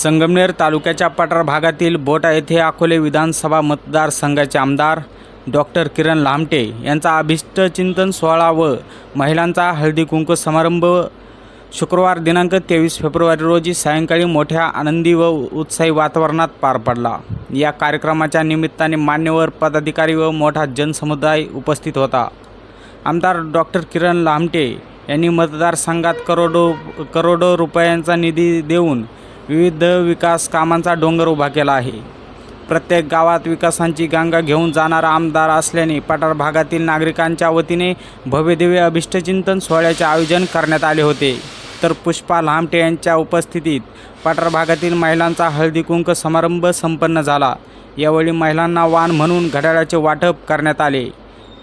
संगमनेर तालुक्याच्या पठार भागातील बोटा येथे अकोले विधानसभा मतदारसंघाचे आमदार डॉक्टर किरण लामटे यांचा अभिष्टचिंतन सोहळा व महिलांचा हळदी कुंकू समारंभ शुक्रवार दिनांक तेवीस फेब्रुवारी रोजी सायंकाळी मोठ्या आनंदी व उत्साही वातावरणात पार पडला. या कार्यक्रमाच्या निमित्ताने मान्यवर पदाधिकारी व मोठा जनसमुदाय उपस्थित होता. आमदार डॉक्टर किरण लामटे यांनी मतदारसंघात करोडो करोडो रुपयांचा निधी देऊन विविध विकास कामांचा डोंगर उभा केला आहे. प्रत्येक गावात विकासांची गंगा घेऊन जाणारा आमदार असल्याने पठार भागातील नागरिकांच्या वतीने भव्यदिव्य अभिष्टचिंतन सोहळ्याचे आयोजन करण्यात आले होते. तर पुष्पा लामटे यांच्या उपस्थितीत पठार भागातील महिलांचा हळदी कुंक समारंभ संपन्न झाला. यावेळी महिलांना वाण म्हणून घड्याळाचे वाटप करण्यात आले.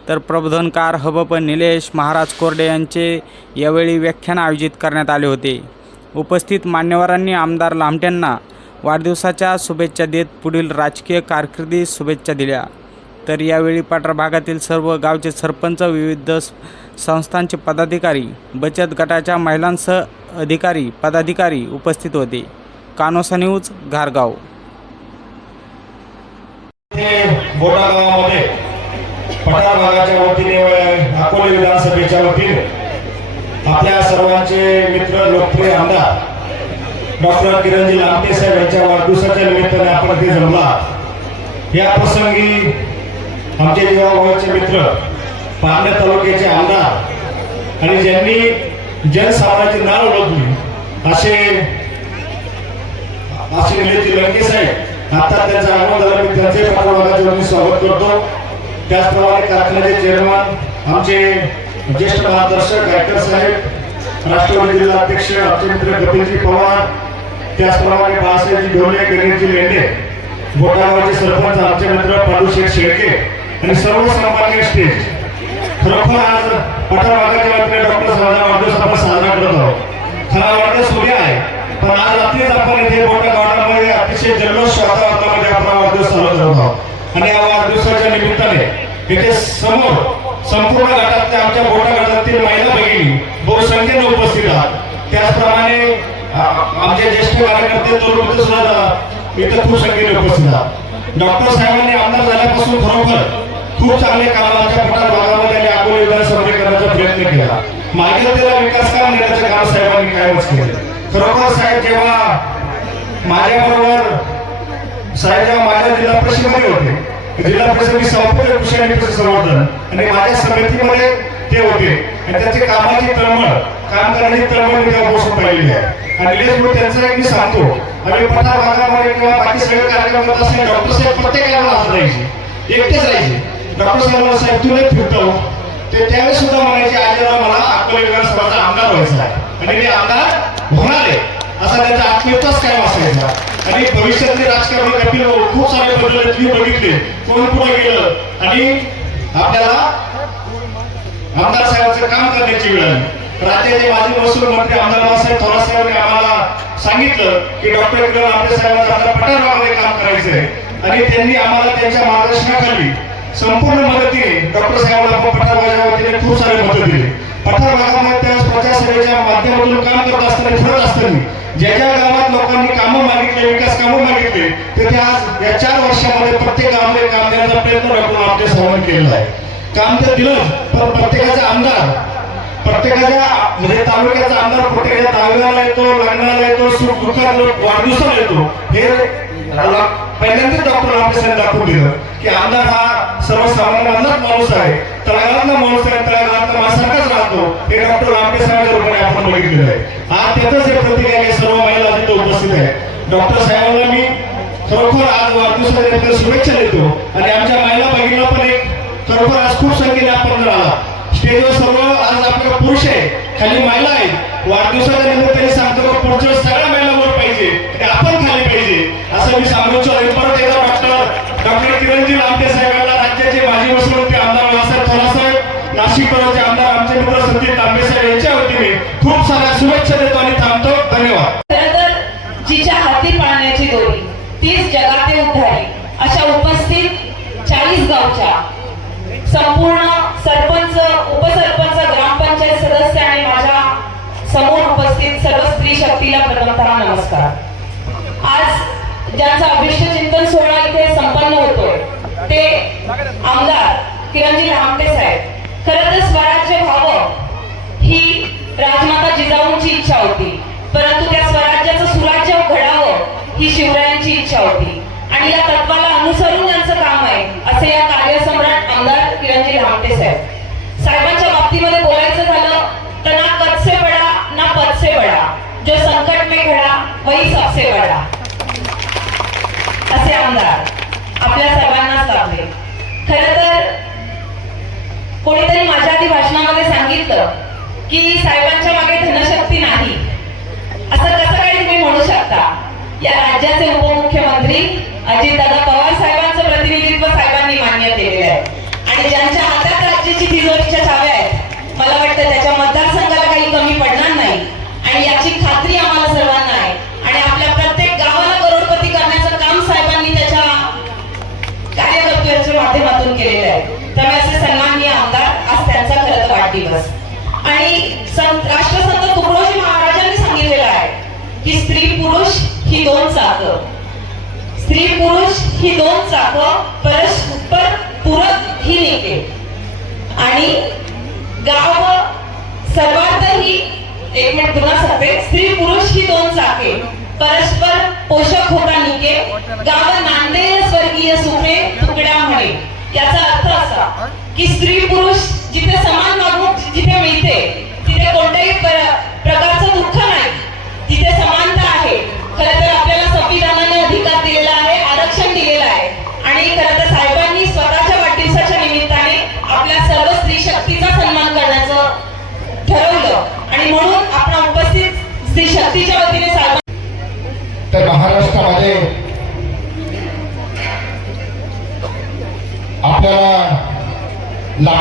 तर प्रबोधनकार हबप निलेश महाराज कोरडे यांचे यावेळी व्याख्यान आयोजित करण्यात आले होते. उपस्थित मान्यवरांनी आमदार लामट्यांना वाढदिवसाच्या शुभेच्छा देत पुढील राजकीय कारकिर्दीस शुभेच्छा दिल्या. तर यावेळी पाटरा भागातील सर्व गावचे सरपंच विविध संस्थांचे पदाधिकारी बचत गटाच्या महिलांसह अधिकारी पदाधिकारी उपस्थित होते. कानोसा न्यूज घारगाव. ते गावामध्ये पठार भागाच्या वतीने अकोले विधानसभेच्या वतीने आपल्या सर्वांचे मित्र लोकप्रिय आमदार डॉक्टर किरणजी लांबे साहेब यांच्या वाढदिवसाच्या निमित्ताने आपण ते जमला. या प्रसंगी आमचे जीवाभावाचे मित्र पारणे तालुक्याचे आमदार आणि ज्यांनी जनसामान्याचे नाव ओळखली असे असे निलेजी लंके साहेब आता त्यांचा आगमन झाला. मी त्यांचे स्वागत करतो. त्याचप्रमाणे कारखान्याचे चेअरमन आमचे ज्येष्ठ मार्गदर्शक गायकर साहेब राष्ट्रवादी जिल्हा अध्यक्ष आमचे मित्र कपिलजी पवार त्याचप्रमाणे बाळासाहेबजी ढोले गणेशजी लेंडे बोटागावचे सरपंच आमचे मित्र पाडू शेळके आणि सर्व सन्मान्य स्टेज. खरोखर आज पठार भागाच्या वतीने डॉक्टर साधा वाढदिवस आपण साजरा करत आहोत. खरा वाढदिवस उद्या आहे पण आज रात्रीच आपण इथे मोठ्या गावामध्ये अतिशय जल्लोष वातावरणामध्ये आपला वाढदिवस साजरा करत आहोत. आणि या वाढदिवसाच्या निमित्ताने इथे समोर संपूर्ण गटातल्या आमच्या मोठ्या गटातील महिला भगिनी बहुसंख्येने उपस्थित आहात. त्याचप्रमाणे आमचे ज्येष्ठ कार्यकर्ते तरुण सुद्धा इथं खूप संख्येने उपस्थित आहात. डॉक्टर साहेबांनी आमदार झाल्यापासून खरोखर खूप चांगले काम आमच्या पठार भागामध्ये आणि अकोले विधानसभा करण्याचा प्रयत्न केला. मागील त्याला विकास काम देण्याचं काम साहेबांनी कायमच केलं. खरोखर साहेब जेव्हा माझ्याबरोबर साहेब जेव्हा माझ्या जिल्हा परिषदेमध्ये होते म्हणजे जिल्हा परिषद संपूर्ण कृषी आणि कृषी आणि माझ्या समितीमध्ये ते होते आणि त्यांची कामाची तळमळ काम करण्याची तळमळ मी तेव्हा बसून पाहिलेली आहे. आणि निलेश त्यांचं एक मी सांगतो आम्ही पठार भागामध्ये किंवा बाकी सगळे कार्यक्रम करत असताना डॉक्टर साहेब प्रत्येक याला राहायचे एकटेच राहायचे डॉक्टर साहेब साहेब तू लय फिरतो. ते त्यावेळेस सुद्धा म्हणायचे आजीला मला अकोले विधानसभाचा आमदार व्हायचा आहे. आणि मी आमदार होणार आहे. असा त्यांचा आत्मीयताच काय वाचायचा आणि भविष्यातले राजकारण कपिल खूप सारे बदल आहेत, बघितले. कोण पुढे गेलं? आणि आपल्याला आमदार साहेबांचं काम करण्याची वेळ आली. राज्याचे माजी महसूल मंत्री आमदार बाबासाहेब थोरात साहेबांनी आम्हाला सांगितलं की डॉक्टर किरण आपले साहेबांचं आता पठारभागामध्ये काम करायचं आहे. आणि त्यांनी आम्हाला त्यांच्या मार्गदर्शनाखाली संपूर्ण मदतीने डॉक्टर साहेबांना आपण पठार भागाच्या वतीने खूप सारे मदत दिले. पठार भागामध्ये प्रचार माध्यमातून काम करत असताना फिरत असताना ज्या ज्या गावात लोकांनी कामं मागितले विकास कामं मागितले तिथे आज या चार वर्षामध्ये प्रत्येक गावामध्ये काम देण्याचा प्रयत्न डॉक्टर आपल्या सर्वांनी केलेला आहे. काम तर दिलं पण प्रत्येकाचा आमदार प्रत्येकाच्या म्हणजे तालुक्याचा आमदार प्रत्येकाच्या दहाव्याला येतो लग्नाला येतो सुख दुःखात वाढदिवसाला येतो हे पहिल्यांदाच डॉक्टर रामकृष्ण दाखवून दिलं की आमदार हा सर्वसामान्यांनाच माणूस आहे. तळागाळातला माणूस आहे तळागाळातला माणसारखाच राहतो. हे डॉक्टर रामकृष्णाच्या रूपाने आपण बघितलेलं आहे. आज त्याचंच हे प्रतीक आहे सर्व महिला तिथे उपस्थित आहे डॉक्टर साहेबांना मी खरोखर आज वाढदिवसाच्या शुभेच्छा देतो. आणि आमच्या महिला बहिणीला पण एक खरोखर आज खूप संख्येने आपण जर स्टेजवर सर्व आज आपल्याला पुरुष आहे खाली महिला आहेत. वाढदिवसाच्या निमित्ताने सांगतो पुढच्या सगळ्या महिला वर पाहिजे. आणि आपण खाली पाहिजे. असं मी सांगू इच्छितो आणि परत एकदा डॉक्टर डॉक्टर किरणजी लांबे साहेबांना राज्याचे माजी मुख्यमंत्री आमदार बाळासाहेब थोरासाहेब नाशिक परवाचे आमदार आमचे मित्र संदीप तांबे साहेब यांच्या वतीने खूप साऱ्या शुभेच्छा देतो आणि थांबतो. धन्यवाद. जिच्या हाती पाळण्याची दोरी तीच जगाते उद्धारी. अशा उपस्थित चाळीस गावच्या संपूर्ण सरपंच उपसरपंच ग्रामपंचायत सदस्य आणि माझ्यासमोर उपस्थित सर्व स्त्री शक्तीला प्रथमतः नमस्कार. आज ज्यांचा अभिष्ट चिंतन सोहळा इथे संपन्न होतो ते आमदार किरणजी लामटे साहेब. खरं तर स्वराज्य व्हावं ही राजमाता जिजाऊंची इच्छा होती परंतु त्या स्वराज्याचं सुराज्य घडावं ही शिवरायांची इच्छा होती. आणि या तत्वाला अनुसरून यांचं काम आहे असे या कार्यसम्राट आमदार किरणजी लामटे साहेब. साहेबांच्या बाबतीमध्ये बोलायचं झालं तर ना कद से बडा ना पद से बडा जो संकट मे घडा वही सबसे बडा. असे आमदार आपल्या सर्वांनाच लाभले. खर तर कोणीतरी माझ्या आधी भाषणामध्ये सांगितलं की साहेबांच्या मागे धनशक्ती नाही. असं कसं काही तुम्ही म्हणू शकता? या राज्याचे उपमुख्यमंत्री अजितदादा पवार साहेबांचं प्रतिनिधित्व साहेबांनी मान्य केलेलं आहे. आणि ज्यांच्या हातात राज्याची तिजोरीच्या ही दोन चाक परस्पर पूरक ही निघते आणि गाव सर्वात ही एक मिनिट पुन्हा सांगते. स्त्री पुरुष ही दोन चाके. परस्पर पोषक होता निके. गाव नांदे स्वर्गीय सुखे तुकड्या म्हणे. याचा अर्थ असा की स्त्री पुरुष जिथे समान वागणूक जिथे मिळते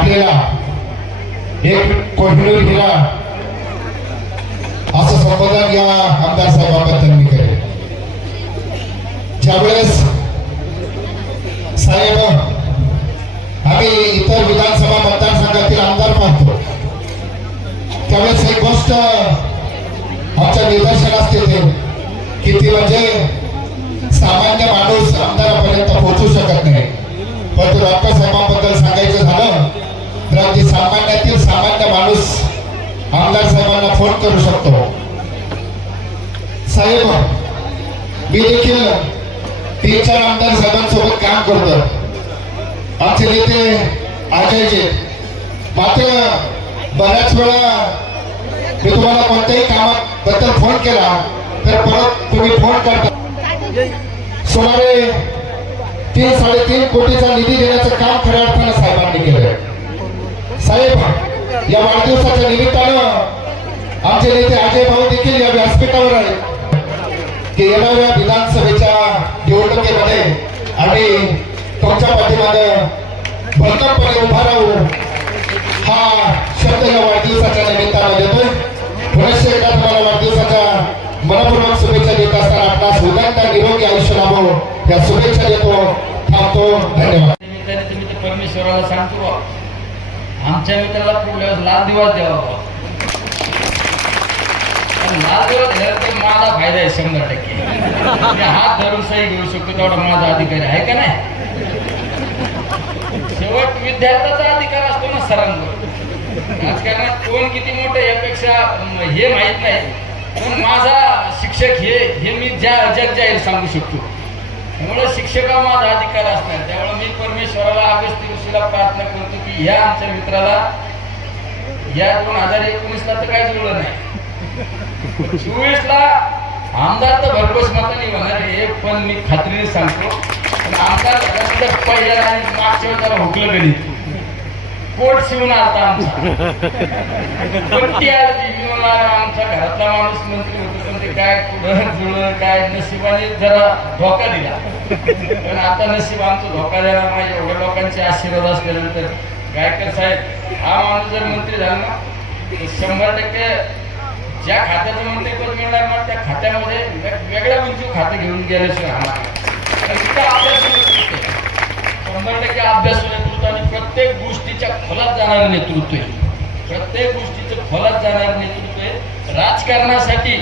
लाभलेला एक कोहिनूर हिरा असं संबोधन या आमदार साहेबाबद्दल मी करेन. ज्यावेळेस साहेब आम्ही इतर विधानसभा मतदारसंघातील आमदार पाहतो त्यावेळेस एक गोष्ट आमच्या निदर्शनास येते की ती म्हणजे सामान्य माणूस आमदारापर्यंत पोहोचू शकत नाही. परंतु डॉक्टर साहेबांबद्दल सांगायचं राज्य सामान्यातील सामान्य माणूस आमदार साहेबांना फोन करू शकतो. साहेब मी देखील तीन चार आमदार साहेबांसोबत काम करतो. आमचे नेते अजयचे मात्र बऱ्याच वेळा मी तुम्हाला कोणत्याही कामाबद्दल फोन केला तर परत तुम्ही फोन करता. सुमारे तीन साडेतीन कोटीचा निधी देण्याचं काम खऱ्या अर्थानं साहेबांनी केलं साहेब या वाढदिवसाच्या निमित्तानं आमचे नेते अजय भाऊ देखील या व्यासपीठावर आहेत. की येणाऱ्या विधानसभेच्या निवडणुकीमध्ये आम्ही तुमच्या पाठीमागं भक्कमपणे उभा राहू हा शब्द या वाढदिवसाच्या निमित्तानं देतोय. पुनश्च एकदा तुम्हाला वाढदिवसाच्या मनपूर्वक शुभेच्छा देत असताना आपणास उदंड निरोगी आयुष्य लाभो. या शुभेच्छा देतो थांबतो. धन्यवाद. परमेश्वराला सांगतो. आमच्या मित्राला पुढल्या वेळेस लाल दिवस द्यावा. लाल दिवस दिला तर माझा फायदा आहे शंभर टक्के. हात धरून सही घेऊ शकतो तेवढा माझा अधिकारी आहे का नाही? शेवट विद्यार्थ्याचा अधिकार असतो ना सरांवर. राजकारणात कोण किती मोठं यापेक्षा हे माहीत नाही. पण माझा शिक्षक हे हे मी ज्या जग जाहीर सांगू शकतो. त्यामुळे शिक्षका माझा अधिकार असणार. त्यामुळे मी परमेश्वराला अगस्ती दिवशीला प्रार्थना करतो. या आमच्या मित्राला या दोन हजार एकोणीसला तर काहीच जुळलं नाही. चोवीसला आमदार तर भरघोस मताने होणार आहे पण मी खात्रीने सांगतो पण आमदार झाल्यानंतर पहिल्या आणि मागच्या वेळी त्याला हुकलं गणित कोट शिवून आलता आमचा. पट्टी आली मी म्हणला आमच्या घरातला माणूस मंत्री होतो पण ते काय पुढं जुळलं काय नशिबाने जरा धोका दिला. पण आता नशीब आमचा धोका द्यायला माझ्या एवढ्या लोकांचे आशीर्वाद असल्यानंतर गायकर साहेब हा माणूस जर मंत्री झाला ना तर शंभर टक्के ज्या खात्याचं मंत्रीपद मिळणार ना त्या खात्यामध्ये वेग- वेगळ्या उंची खातं घेऊन गेल्याशिवाय शंभर टक्के अभ्यास नेतृत्व आणि प्रत्येक गोष्टीच्या खोलात जाणारं नेतृत्व आहे. प्रत्येक गोष्टीचं खोलात जाणारं नेतृत्व आहे. राजकारणासाठी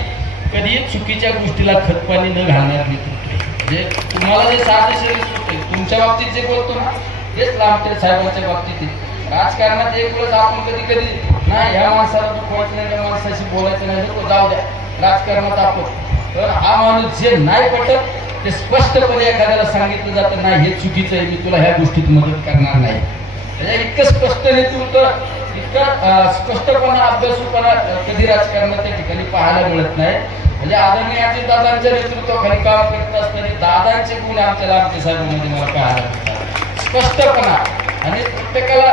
कधी चुकीच्या गोष्टीला खतपाणी न घालणार नेतृत्व आहे. म्हणजे तुम्हाला जे साधे नेतृत्व आहे तुमच्या बाबतीत जे बोलतो ना तेच लांबते साहेबांच्या बाबतीत आहे. राजकारणात एक वेळेस आपण कधी कधी नाही ह्या माणसाला दुखवायचं नाही त्या माणसाशी बोलायचं नाही तर जाऊ द्या. राजकारणात आपण. तर हा माणूस जे नाही पटत ते स्पष्टपणे एखाद्याला सांगितलं जातं नाही हे चुकीचं आहे मी तुला ह्या गोष्टीत मदत करणार नाही. त्याच्या इतकं स्पष्ट नेतृत्व इतकं स्पष्टपणा अभ्यासूपणा कधी राजकारणात त्या ठिकाणी पाहायला मिळत नाही. म्हणजे आदरणीय अजित दादांच्या नेतृत्वाखाली काम करत असताना दादांचे गुण आमच्या साहेबांमध्ये मला पाहायला मिळतात. स्पष्टपणा. आणि प्रत्येकाला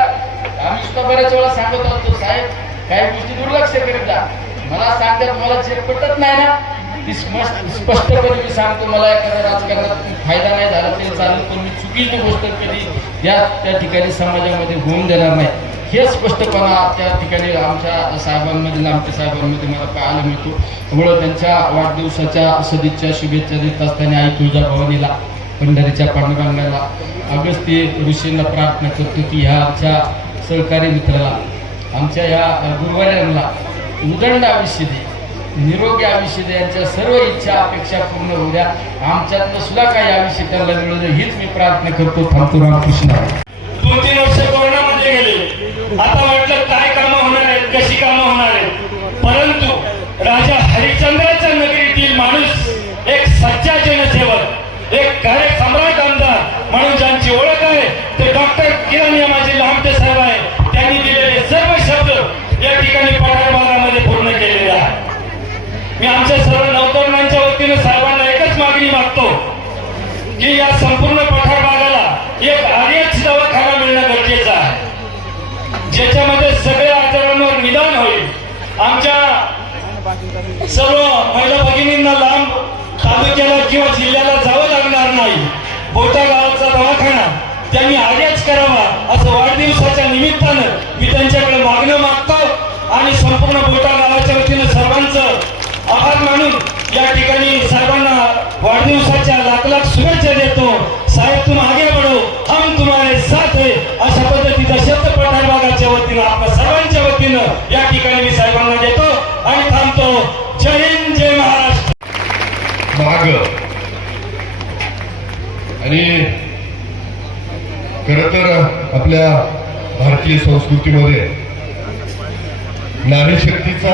आम्ही सुद्धा बऱ्याच वेळा सांगत असतो साहेब काही गोष्टी दुर्लक्ष करीत जा. मला सांगतात मला जे पटत नाही ना ती स्पष्ट स्पष्टपणे मी सांगतो मला एखाद्या राजकारणात फायदा नाही झाला तरी चालेल पण मी चुकीची गोष्ट कधी या त्या ठिकाणी समाजामध्ये होऊन देणार नाही. हे स्पष्टपणा त्या ठिकाणी आमच्या साहेबांमध्ये आमच्या साहेबांमध्ये मला पाहायला मिळतो. त्यामुळं त्यांच्या वाढदिवसाच्या सदिच्छा शुभेच्छा देत असताना आई तुळजाभवानीला पंढरीच्या पांडुरंगाला अगस्त्य ऋषींना प्रार्थना करतो की ह्या आमच्या सहकारी मित्राला आमच्या या गुरुवाऱ्यांना उदंड आयुष्य दे निरोगी आयुष्य दे यांच्या सर्व इच्छा अपेक्षा पूर्ण होऊ द्या. आमच्यातलं सुद्धा काही आयुष्य त्यांना मिळू दे हीच मी प्रार्थना करतो. थांबतो रामकृष्ण. दोन तीन वर्ष कोरोनामध्ये गेले. आता निमित्तानं मी त्यांच्याकडे मागणं मागतो आणि संपूर्ण बोटा गावाच्या वतीनं सर्वांचं आभार मानून या ठिकाणी सर्वांना वाढदिवसाच्या लाख लाख शुभेच्छा देतो. साहेब तुम आगे बढो. हम तुम्हाला साथ आहे अशा पद्धतीचा शब्द पठार भागाच्या वतीनं आपल्या सर्वांच्या वतीनं या ठिकाणी मी साहेबांना देतो आणि थांबतो. जय हिंद जय महाराष्ट्र. माग. आणि खर तर आपल्या भारतीय संस्कृतीमध्ये नारी शक्तीचा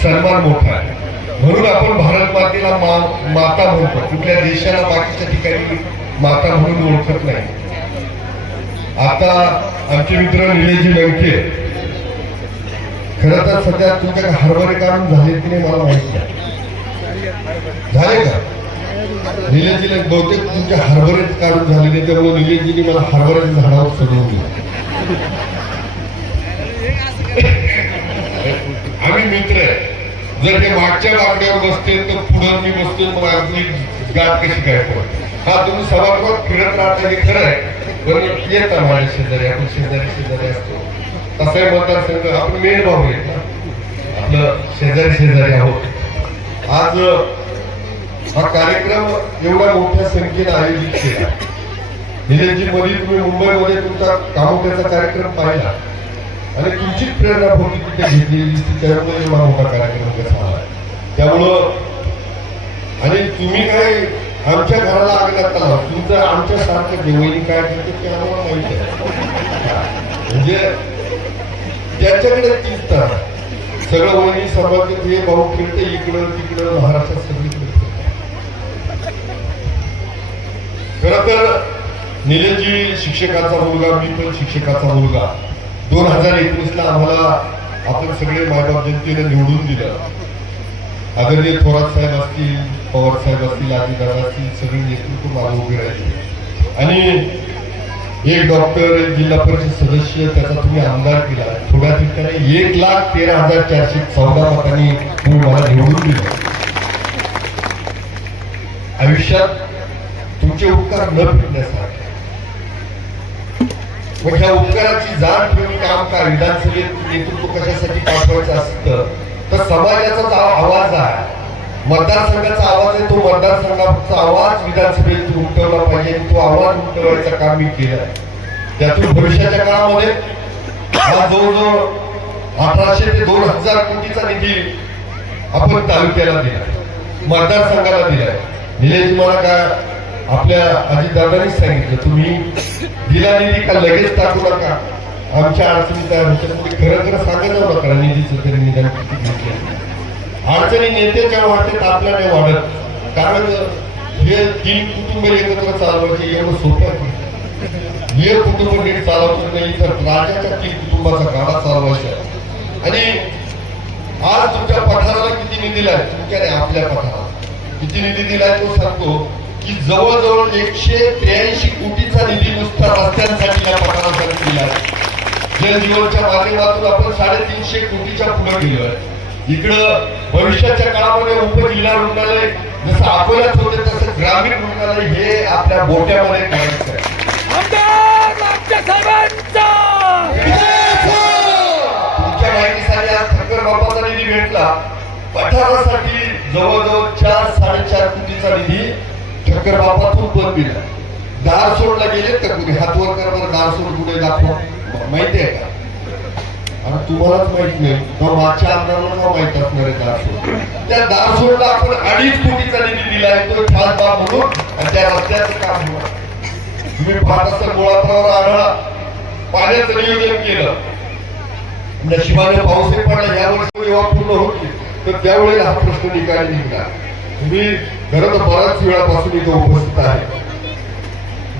सन्मान मोठा आहे. म्हणून आपण भारत मातेला मा माता म्हणतो. कुठल्या देशाला बाकीच्या ठिकाणी माता म्हणून ओळखत नाही. आता आमचे मित्र निलेशजी लंके खरं तर सध्या तुमच्याकडे हरभरे काढून झाले की नाही मला माहिती आहे झाले का? निलेशजीला बहुतेक तुमच्या हरभरेच काढून झाले नाही त्यामुळे निलेशजीने मला हरभऱ्याच्या झाडावर सजवून दिलं. आम्ही मित्र आहे. जर हे मागच्या बाकड्यावर बसते तर पुढं मी बसतो मग आपली गाठ कशी काय पडते हा तुम्ही सभागृहात फिरत राहता हे खरं आहे. पण येतात माझ्या शेजारी आपण शेजारी शेजारी असतो. तसा असेल मतदारसंघ. आपण मेन भाऊ आहेत आपलं शेजारी शेजारी आहोत. आज हा कार्यक्रम एवढ्या मोठ्या संख्येने आयोजित केला. निलेशजी मध्ये तुम्ही मुंबईमध्ये तुमचा कामोक्याचा कार्यक्रम पाहिला. आणि तुमची प्रेरणा होती तिथे घेतलेली दिसते त्यामुळे मला मोठा कार्यक्रम कसा झाला. त्यामुळं आणि तुम्ही काय आमच्या घराला आगण्यात आला तुमचं आमच्या सारखं देवणी काय करते ते आम्हाला माहीत आहे. म्हणजे त्याच्याकडे तीच तर सगळं वहिनी सर्वात हे भाऊ फिरते इकडं तिकडं महाराष्ट्रात सगळीकडे खरं तर निलेशजी शिक्षकाचा मुलगा मी पण शिक्षकाचा मुलगा. दोन हजार एकवीसला आम्हाला आपण सगळे मायबाप जनतेने निवडून दिलं. आदरणीय थोरात साहेब असतील पवार साहेब असतील आदिदादा असतील सगळे नेतृत्व मागे उभे राहिले. आणि एक डॉक्टर एक जिल्हा परिषद सदस्य त्याचा तुम्ही आमदार केला. थोड्या ठिकाणी एक लाख तेरा हजार चारशे चौदा मतांनी तुम्ही मला निवडून दिलं. आयुष्यात तुमचे उपकार न फिरण्यासारखे मग ह्या उपकाराची जाण ठेवून काम काय विधानसभेत नेतृत्व कशासाठी पाठवायचं असतं? तर समाजाचा आवाज आहे मतदारसंघाचा आवाज आहे तो मतदारसंघाचा आवाज विधानसभेत उमटवला पाहिजे तो आवाज उमटवायचं काम मी केलं त्यातून भविष्याच्या काळामध्ये हा जवळजवळ अठराशे ते दोन हजार कोटीचा निधी आपण तालुक्याला दिलाय मतदारसंघाला दिलाय निलेश मला काय आपल्या अजितदादांनीच सांगितलं तुम्ही दिला निधी का लगेच टाकू नका? आमच्या अडचणी तयार होत्या तुम्ही खरं खरं सांगायचं जाऊ नका निधीचं तरी निदान किती घेतलं अडचणी नेत्याच्या वाटत आपल्या नाही वाढत. कारण हे तीन कुटुंब एकत्र चालवायचे एवढं सोपं आहे. हे कुटुंब नीट चालवत नाही तर राजाच्या तीन कुटुंबाचा गाडा चालवायचा आहे. आणि आज तुमच्या पठाराला किती निधी दिलाय तुमच्या नाही आपल्या पठाराला. किती निधी दिलाय तो सांगतो. की जवळजवळ एकशे त्र्याऐंशी कोटीचा निधी नुसता रस्त्यांसाठी या पठारासाठी दिला आहे. जल जीवनच्या माध्यमातून आपण साडेतीनशे कोटीच्या पुढे गेलो आहे. इकडं भविष्याच्या काळामध्ये उपजिल्हा रुग्णालय जसं अकोल्यात होते तसं ग्रामीण रुग्णालय हे आपल्या बोट्यामध्ये करायचं आहे. तुमच्या माहितीसाठी आज ठक्कर बापाचा निधी भेटला. पठारासाठी जवळजवळ चार साडेचार कोटीचा निधी ठक्कर बापातून पण दिला. दार सोडला गेले तर कुठे? हात वर कर बरं दार सोड कुठे दाखव माहिती आहे का? आणि तुम्हालाच माहीत नाही. तर मागच्या आमदारांना का माहीत असणार आहे दार सोड त्या दार सोडला आपण अडीच कोटीचा निधी दिला आहे. तो खास बाब म्हणून आणि त्या रस्त्याचं काम होणार. तुम्ही पाहत असाल मुळापावर आढळा. पाण्याचं नियोजन केलं. नशिबाने पाऊसही पडला या वर्षी जेव्हा पूर्ण होती तर त्यावेळेला हा प्रश्न निकाली निघणार. तुम्ही खरं तर बऱ्याच वेळापासून इथं उपस्थित आहे.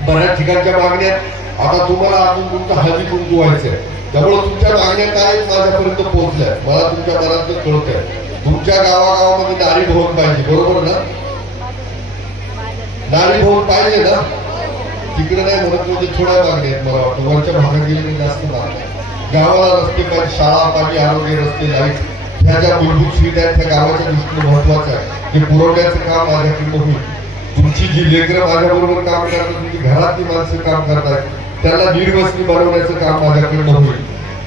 बऱ्याच ठिकाणच्या मागण्या आता तुम्हाला अजून तुमचं हळदी कुंकू आहे त्यामुळे तुमच्या मागण्या काय माझ्यापर्यंत पोहोचल्या मला तुमच्या मनात कळत आहे तुमच्या गावागावामध्ये नारी भवन पाहिजे बरोबर ना? नारी भवन पाहिजे ना? तिकडे नाही म्हणत म्हणजे थोड्या मागण्या आहेत मला वाटतं. वरच्या भागात गेले जास्त मागण्या गावाला रस्ते पाहिजे शाळा पाहिजे आरोग्य रस्ते लाइट ह्या ज्या मूलभूत सुविधा आहेत त्या गावाच्या दृष्टीने महत्वाचं आहे. ते पुरवण्याचं काम माझ्याकडे होईल. तुमची जी लेकरं माझ्याबरोबर काम करतात तुमची घरातली माणसं काम करतात त्याला निर्वसनी बनवण्याचं काम माझ्याकडनं होईल.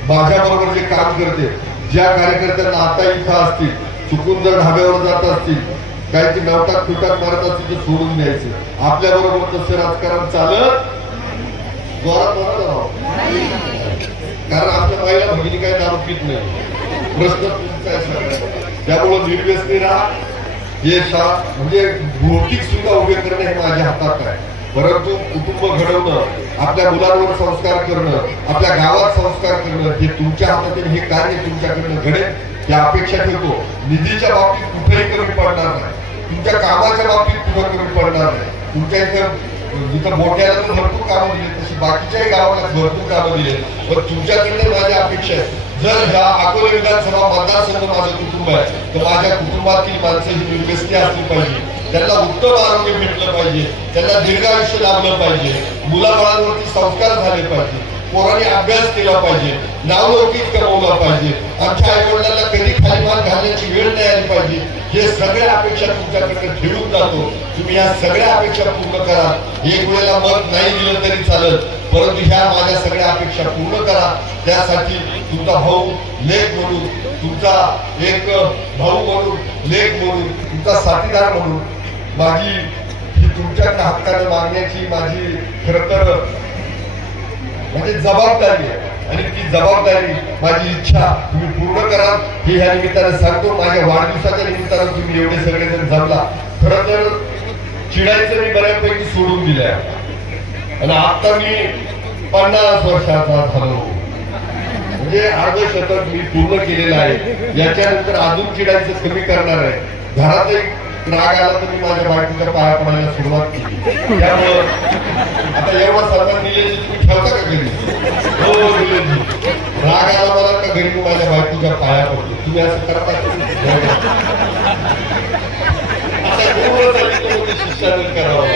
माझ्याबरोबर जे काम करते ज्या कार्यकर्त्यांना आता इथं असतील चुकून जर ढाब्यावर जात असतील काही ते नवटात तुटात मारत असतील ते सोडून द्यायचं. आपल्या बरोबर तसं राजकारण चालत जोरात राव. कारण आपल्या बाईला भगिनी काय दारू पित नाही. प्रश्न तुमचा आहे त्यामुळं निर्व्यसनी राहा हे म्हणजे भौतिक सुद्धा उभे करणे हे माझ्या हातात आहे. परंतु कुटुंब घडवणं आपल्या मुलांवर संस्कार करणं आपल्या गावात संस्कार करणं हे तुमच्या हातातील हे कार्य तुमच्याकडनं घडेल या अपेक्षा ठेवतो. निधीच्या बाबतीत कुठेही कमी पडणार नाही. तुमच्या कामाच्या बाबतीत कुठं कमी पडणार नाही. तुमच्या इथं जिथं मोठ्याला तर भरपूर कामं दिली. तशी बाकीच्याही गावाला भरपूर कामं दिले. पण तुमच्याकडे माझ्या अपेक्षा आहे. जर ह्या अकोला विधानसभा मतदारसंघ माझं कुटुंब आहे तर माझ्या कुटुंबातील माणसं ही असली पाहिजे. त्यांना उत्तम आरोग्य भेटलं पाहिजे. त्यांना दीर्घायुष्य लाभलं पाहिजे. मुलाबाळांवरती संस्कार झाले पाहिजे. पोरांनी अभ्यास केला पाहिजे. नावलौकिक कमवला पाहिजे. आमच्या आईवडिलांना कधी खाली मान घालण्याची वेळ नाही आली पाहिजे. हे सगळ्या अपेक्षा तुमच्याकडे ठेवून जातो. तुम्ही या सगळ्या अपेक्षा पूर्ण करा. एक वेळेला मत नाही दिलं तरी चालत परंतु ह्या माझ्या सगळ्या अपेक्षा पूर्ण करा. त्यासाठी तुमचा भाऊ लेख म्हणून तुमचा एक भाऊ म्हणून लेख म्हणून तुमचा साथीदार म्हणून माझी ही तुमच्याकडे हक्काने मागण्याची माझी खरं तर म्हणजे जबाबदारी आहे. आणि ती जबाबदारी माझी इच्छा तुम्ही पूर्ण करा. हे ह्या निमित्ताने सांगतो. माझ्या वाढदिवसाच्या निमित्तानं तुम्ही एवढे सगळेजण जमला. खरं तर चिडायचं मी बऱ्यापैकी सोडून दिलंय. आणि आता मी पन्नास वर्षाचा झालो. म्हणजे अर्ध शतक मी पूर्ण केलेलं आहे. याच्यानंतर अजून चिडायचं कमी करणार आहे. घरात एक राग आला तर मी माझ्या बायकोच्या पाया पडायला सुरुवात केली त्यामुळं आता एवढा सन्मान निलेजी तुम्ही ठेवता का घरी हो हो, राग आला मला का? घरी मी माझ्या बायकोच्या पाया पडतो तुम्ही असं करता आता पूर्ण झाली तर करावं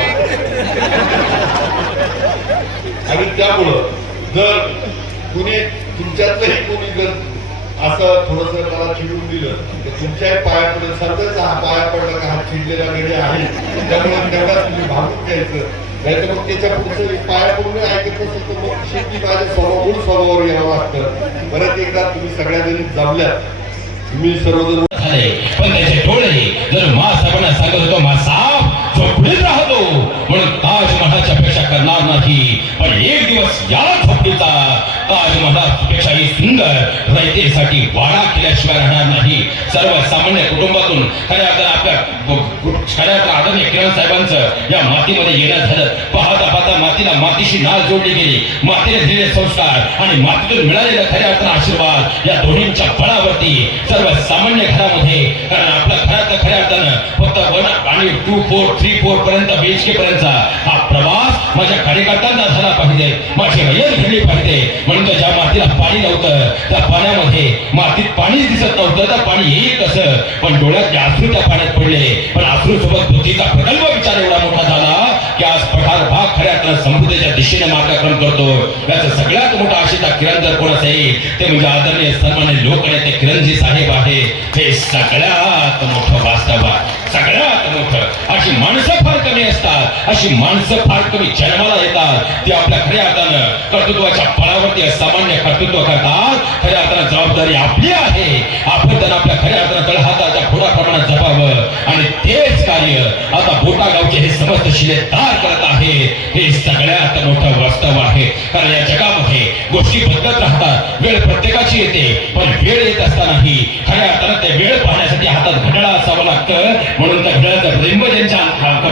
आणि त्यामुळं जर कुणी तुमच्यातलंही कोणी जर असं थोडस मला चिडून दिलं तुमच्याही पाया पडत समजायचं हा पाया पडला का हा चिडलेला घरी आहे. त्यामुळे तेवढाच तुम्ही भागून घ्यायचं. नाहीतर मग त्याच्या पुढचं पाया पडून ऐकत असेल तर मग शेती माझ्या स्वभाव मूळ स्वभावावर यावं लागतं. परत एकदा तुम्ही सगळ्या जणी जमल्या तुम्ही सर्वजण झाले. पण त्याचे डोळे जर मास आपण सांगत होतो मासाप झोपडीत राहतो. म्हणून ताजमहालाच्या अपेक्षा करणार नाही. पण एक दिवस या झोपडीचा ताजमहालापेक्षाही सुंदर रयतेसाठी वाडा केल्याशिवाय राहणार नाही. सर्वसामान्य कुटुंबातून खऱ्या अर्थानं आपल्या खऱ्या आदरणीय किरण साहेबांचं या मातीमध्ये येणं झालं. पाहता पाहता मातीला मातीशी नाळ जोडली गेली. मातीने दिलेले संस्कार आणि मातीतून मिळालेला खऱ्या अर्थानं आशीर्वाद या दोन्हींच्या बळावरती सर्वसामान्य घरामध्ये कारण आपल्या खऱ्या खऱ्या अर्थानं फक्त वन आणि टू फोर थ्री फोर पर्यंत बीएचके पर्यंतचा हा प्रवास माझ्या कार्यकर्त्यांना झाला पाहिजे. माझी रयत घडली पाहिजे. म्हणून ज्या मातीला पाणी नव्हतं त्या पाण्यामध्ये मातीत पाणी दिसत नव्हतं. तर पाणी येईल कसं पण डोळ्यात अश्रू त्या पाण्यात पडले. पण अश्रू सोबत बुद्धीचा प्रकल्प विचार एवढा मोठा झाला. भाग खऱ्या समृद्धीच्या दिशेने मार्गाक्रम करतो. याचा सगळ्यात मोठा आशिता किरण जर कोण असेल ते म्हणजे आदरणीय सन्मान्य लोक ते किरणजी साहेब आहे. हे सगळ्यात मोठं वास्तव आहे. सगळ्यात मोठं अशी माणसं फार कमी असतात. अशी माणसं फार कमी जन्माला येतात. ती आपल्या खऱ्या अर्थानं कर्तृत्वाच्या फळावरती सामान्य कर्तृत्व करतात. खऱ्या अर्थानं जबाबदारी आपली आहे. आपण त्यांना आपल्या खऱ्या अर्थानं तळहाताच्या थोड्या प्रमाणात जपावं. आणि तेच कार्य आता बोटा गावचे हे समस्त शिलेदार करत आहे. हे सगळ्यात मोठं वास्तव आहे. कारण या जगामध्ये गोष्टी बदलत राहतात. वेळ प्रत्येकाची येते. पण वेळ येत असतानाही खऱ्या अर्थानं ते वेळ पाहण्यासाठी हातात घड्याळ असावं लागतं. म्हणून त्या घड्याळाचा बिंब त्यांच्या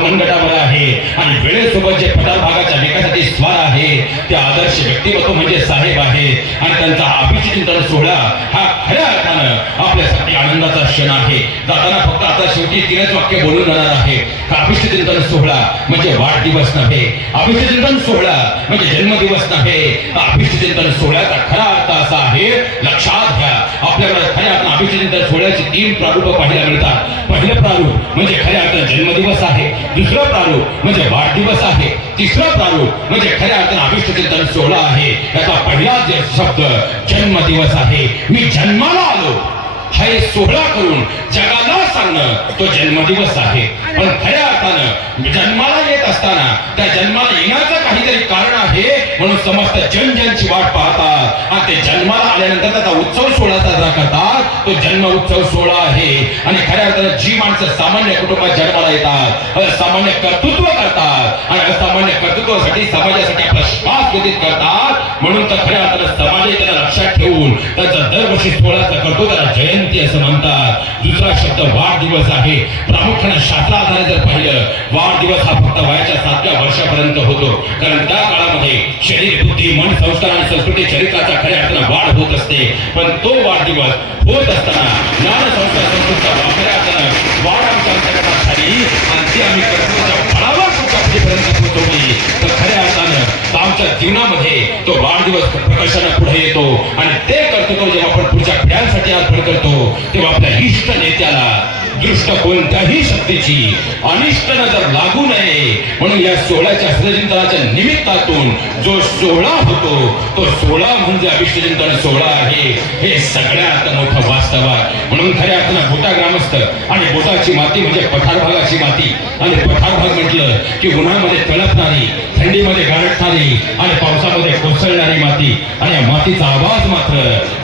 मनगटावर आहे. आणि वेळेसोबत जे पठार भागाच्या विकासासाठी स्वार आहे ते आदर्श व्यक्तिमत्व म्हणजे साहेब आहे. आणि त्यांचा अभिचिंतन सोहळा हा खऱ्या अर्थानं आपल्यासाठी आनंदाचा क्षण आहे. जाताना फक्त आता शेवटी तीनच वाक्य बोलून जाणार आहे. हा अभिष्टचिंतन सोहळा म्हणजे वाढदिवस नव्हे? अभिष्टचिंतन सोहळा म्हणजे जन्मदिवस नव्हे? हा अभिष्टचिंतन सोहळ्याचा खरा अर्थ असा आहे लक्षात घ्या. आपल्याकडे खऱ्या अर्थानं अभिष्टचिंतन सोहळ्याचे तीन प्रारूप पाहायला मिळतात. पहिलं प्रारूप म्हणजे खऱ्या अर्थानं जन्मदिवस आहे. दुसरं प्रारूप म्हणजे वाढदिवस आहे. तिसरं प्रारूप म्हणजे खऱ्या अर्थानं अभिष्टचिंतन सोहळा आहे. याचा पहिला शब्द जन्मदिवस आहे. मी जन्माला आलो. हा सोहळा करून जगाला सांगणं तो जन्मदिवस आहे. पण खऱ्या असताना जन्माला येत असताना त्या जन्माला येण्याचं काहीतरी कारण आहे म्हणून समस्त जन जनची वाट पाहतात. आणि ते जन्माला आल्यानंतर त्याचा उत्सव सोहळा साजरा करतात. तो जन्म उत्सव सोहळा आहे. आणि खऱ्या अर्थानं जी माणसं सामान्य कुटुंबात जन्माला येतात सामान्य कर्तृत्व करतात. आणि असामान्य कर्तृत्वासाठी समाजासाठी आपला श्वास व्यतीत करतात. म्हणून तर खऱ्या अर्थानं समाज त्यांना लक्षात ठेवून त्यांचा दरवर्षी सोहळा करतो त्याला जयंती असं म्हणतात. दुसरा शब्द वाढदिवस आहे. प्रामुख्याने शास्त्राधारे जर पाहिलं वाढदिवस हा फक्त वयाच्या सातव्या वर्षापर्यंत होतो. कारण त्या काळामध्ये शरीर बुद्धी मन संस्कार आणि संस्कृती चरित्राचा खऱ्या अर्थानं वाढ होत असते. पण तो वाढदिवस होत असताना ज्ञान संस्कार संस्कृतीचा वापऱ्या असताना वाढ आमच्या अंतर्गतात झाली आणि ती आम्ही कर्तव्याच्या फळावर तुमच्यापर्यंत पोहोचवली. तर खऱ्या अर्थानं आमच्या जीवनामध्ये तो वाढदिवस प्रकर्षानं पुढे येतो. आणि ते कर्तृत्व जेव्हा आपण पुढच्या पिढ्यांसाठी आज करतो तेव्हा आपल्या इष्ट नेत्याला दृष्ट कोणत्याही शक्तीची अनिष्ट नजर लागू नये म्हणून या सोहळ्याच्या अष्टचिंतनाच्या निमित्तातून जो सोहळा होतो तो सोहळा म्हणजे अभिष्टचिंतन सोहळा आहे. हे सगळ्यात मोठं वास्तव आहे. म्हणून खऱ्या अर्थानं बोटा ग्रामस्थ आणि बोटाची माती म्हणजे पठार भागाची माती. आणि पठार भाग म्हटलं की उन्हामध्ये तळपणारी थंडीमध्ये गारटणारी आणि पावसामध्ये कोसळणारी माती. आणि या मातीचा आवाज मात्र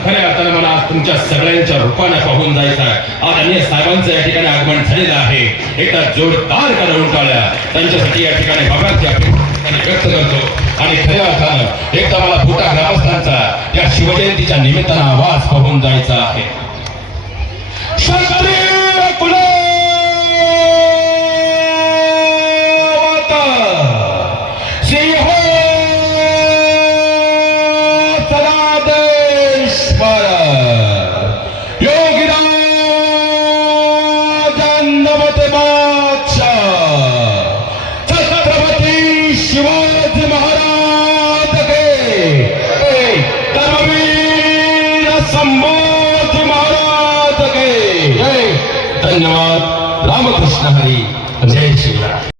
खऱ्या अर्थानं मला तुमच्या सगळ्यांच्या रूपाने पाहून जायचा आज अन्य साहेबांचं ठिकाणी आगमन झालेलं आहे. एकदा जोरदार करून टाळ्या त्यांच्यासाठी या ठिकाणी बाबांची अपेक्षा व्यक्त करतो. आणि खऱ्या अर्थानं एकदा मला भूटा ग्रामस्थांचा या शिवजयंतीच्या निमित्तानं आवाज पाहून जायचा आहे.